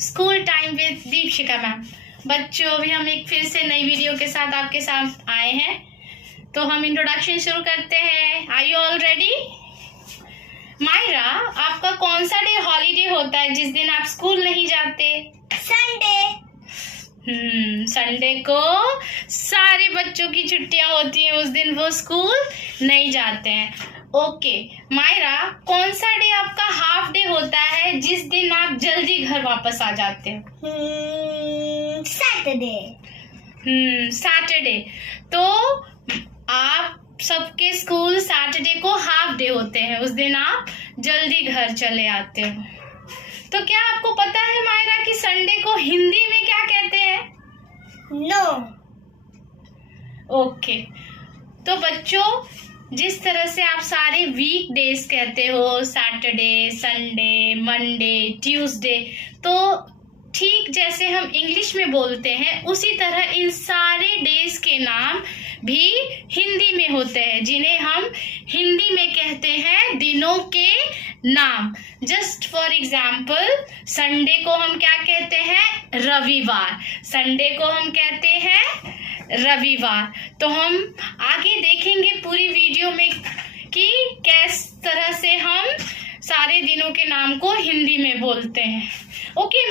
School time with Deepshikha ma'am. बच्चों, अभी हम एक फिर से नई वीडियो के साथ आपके साथ आए हैं, तो हम इंट्रोडक्शन शुरू करते हैं। Are you all ready? Myra, आपका कौन सा डे हॉलीडे होता है जिस दिन आप स्कूल नहीं जाते? संडे। संडे को सारे बच्चों की छुट्टियां होती हैं, उस दिन वो स्कूल नहीं जाते हैं। ओके मायरा, कौन सा डे आपका हाफ डे होता है जिस दिन आप जल्दी घर वापस आ जाते हो? सैटरडे। सैटरडे। तो आप सबके स्कूल सैटरडे को हाफ डे होते हैं, उस दिन आप जल्दी घर चले आते हो। तो क्या आपको पता है मायरा कि संडे को हिंदी में क्या कहते हैं? नो। ओके, तो बच्चों, जिस तरह से आप सारे वीक डेज कहते हो, सैटरडे, संडे, मंडे, ट्यूसडे, तो ठीक जैसे हम इंग्लिश में बोलते हैं उसी तरह इन सारे डेज के नाम भी हिंदी में होते हैं, जिन्हें हम हिंदी में कहते हैं दिनों के नाम। जस्ट फॉर एग्जाम्पल, संडे को हम क्या कहते हैं? रविवार। संडे को हम कहते हैं रविवार। तो हम आगे देखेंगे पूरी वीडियो में कि किस तरह से हम सारे दिनों के नाम को हिंदी में बोलते हैं। ओके।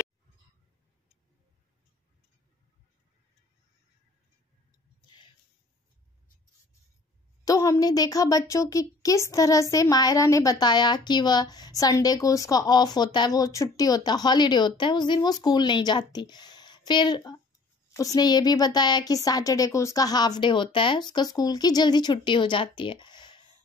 तो हमने देखा बच्चों की किस तरह से मायरा ने बताया कि वह संडे को उसका ऑफ होता है, वो छुट्टी होता है, हॉलीडे होता है, उस दिन वो स्कूल नहीं जाती। फिर उसने ये भी बताया कि सैटरडे को उसका हाफ डे होता है, उसका स्कूल की जल्दी छुट्टी हो जाती है।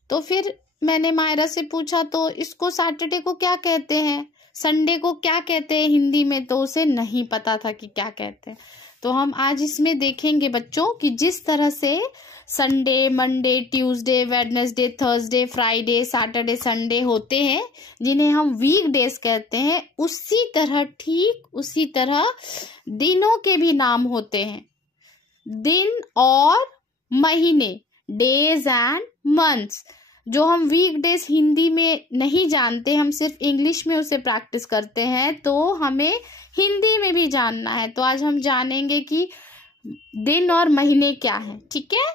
तो फिर मैंने मायरा से पूछा, तो इसको सैटरडे को क्या कहते हैं, संडे को क्या कहते हैं हिंदी में? तो उसे नहीं पता था कि क्या कहते हैं। तो हम आज इसमें देखेंगे बच्चों कि जिस तरह से Sunday, Monday, Tuesday, Wednesday, Thursday, Friday, Saturday, Sunday होते हैं, जिन्हें हम वीक डेज कहते हैं, उसी तरह ठीक उसी तरह दिनों के भी नाम होते हैं। दिन और महीने, डेज एंड मंथ्स, जो हम वीक डेज हिंदी में नहीं जानते, हम सिर्फ इंग्लिश में उसे प्रैक्टिस करते हैं, तो हमें हिंदी में भी जानना है। तो आज हम जानेंगे कि दिन और महीने क्या हैं। ठीक है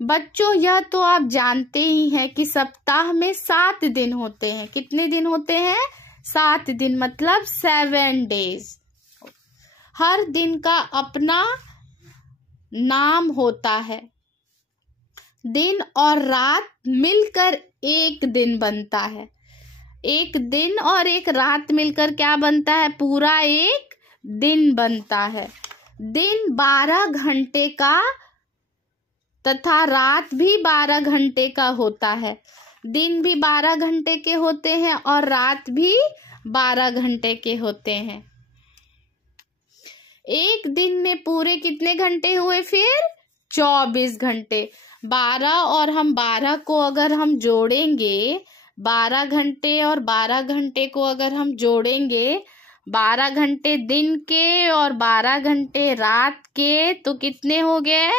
बच्चों, यह तो आप जानते ही हैं कि सप्ताह में 7 दिन होते हैं। कितने दिन होते हैं? 7 दिन, मतलब 7 डेज। हर दिन का अपना नाम होता है। दिन और रात मिलकर एक दिन बनता है। एक दिन और एक रात मिलकर क्या बनता है? पूरा एक दिन बनता है। दिन 12 घंटे का तथा रात भी 12 घंटे का होता है। दिन भी 12 घंटे के होते हैं और रात भी 12 घंटे के होते हैं। एक दिन में पूरे कितने घंटे हुए फिर? 24 घंटे। 12 और हम 12 को अगर हम जोड़ेंगे, 12 घंटे और 12 घंटे को अगर हम जोड़ेंगे, 12 घंटे दिन के और 12 घंटे रात के, तो कितने हो गए?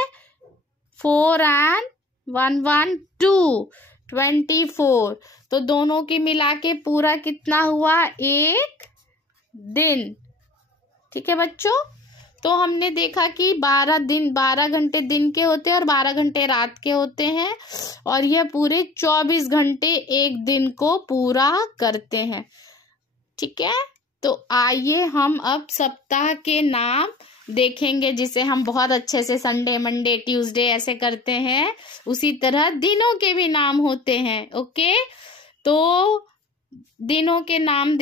4 and 1 1 2, 24। तो दोनों की मिला के पूरा कितना हुआ? एक दिन। ठीक है बच्चों, तो हमने देखा कि 12 घंटे दिन के होते हैं और 12 घंटे रात के होते हैं, और यह पूरे 24 घंटे एक दिन को पूरा करते हैं। ठीक है, तो आइए हम अब सप्ताह के नाम देखेंगे, जिसे हम बहुत अच्छे से संडे, मंडे, ट्यूसडे ऐसे करते हैं। उसी तरह दिनों के भी नाम होते हैं। ओके, तो दिनों के नाम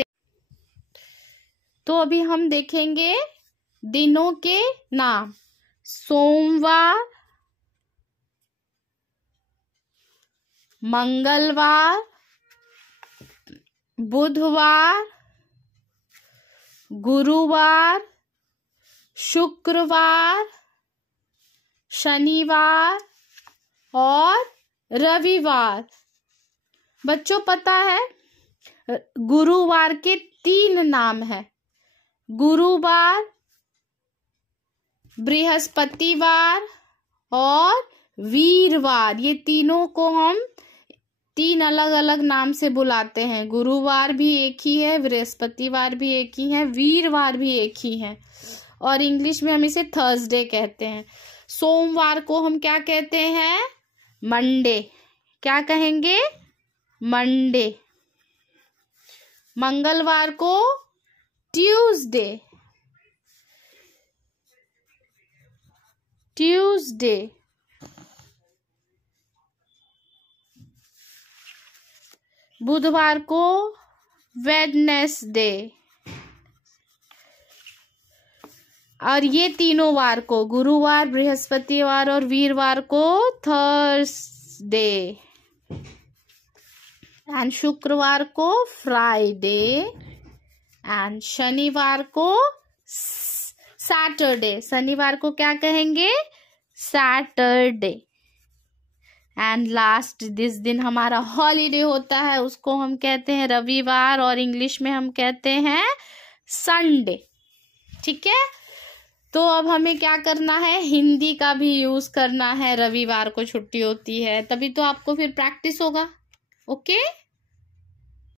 तो अभी हम देखेंगे दिनों के नाम। सोमवार, मंगलवार, बुधवार, गुरुवार, शुक्रवार, शनिवार और रविवार। बच्चों, पता है गुरुवार के 3 नाम हैं। गुरुवार, बृहस्पतिवार और वीरवार। ये तीनों को हम 3 अलग अलग नाम से बुलाते हैं। गुरुवार भी एक ही है, बृहस्पतिवार भी एक ही है, वीरवार भी एक ही है, और इंग्लिश में हम इसे थर्सडे कहते हैं। सोमवार को हम क्या कहते हैं? मंडे। क्या कहेंगे? मंडे। मंगलवार को ट्यूसडे। ट्यूसडे। बुधवार को वेडनेसडे। और ये तीनों वार को, गुरुवार, बृहस्पतिवार और वीरवार को थर्सडे। एंड शुक्रवार को फ्राइडे। एंड शनिवार को सैटरडे। शनिवार को क्या कहेंगे? सैटरडे। एंड लास्ट जिस दिन हमारा हॉलीडे होता है उसको हम कहते हैं रविवार, और इंग्लिश में हम कहते हैं संडे। ठीक है, तो अब हमें क्या करना है? हिंदी का भी यूज करना है। रविवार को छुट्टी होती है, तभी तो आपको फिर प्रैक्टिस होगा। ओके।